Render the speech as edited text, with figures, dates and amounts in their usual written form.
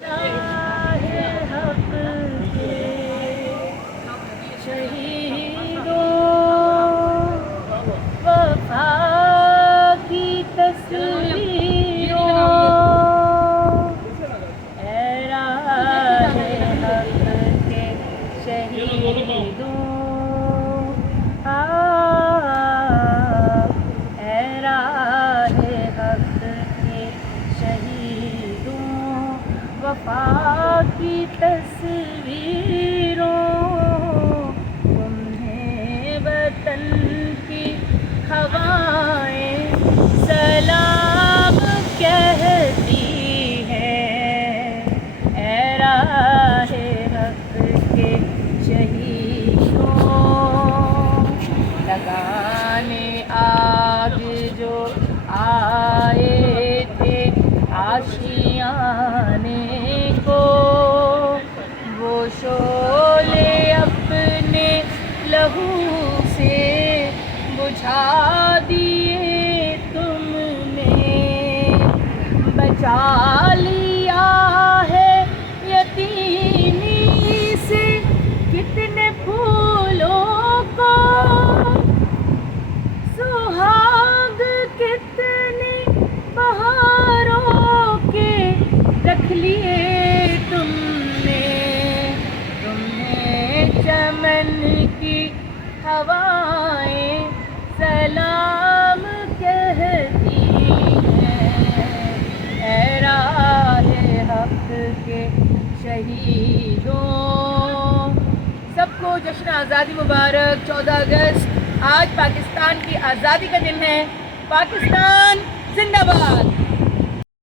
حق کے شہیدوں وفا کی تصویروں اے راہ حق کے شہیدوں اے راہ حق کے شہیدوں وفا کی تصویروں تمہیں وطن کی ہوائیں سلام کہتی ہیں اے راہ حق کے شہیدوں لگانے آگ جو آئے تھے آشیانے کو وہ شعلے اپنے لہو سے بجھا دیے تم نے بچا لیا ہے یتیمی سے کتنے پھولوں کو سہاگ کتنے بہاروں کے رکھ لیے تم نے چمن کی ہوائیں سلام کہتی ہیں اے راہ حق کے شہیدوں سب کو جشن آزادی مبارک 14 اگست آج پاکستان کی آزادی کا دن ہے پاکستان زندہ باد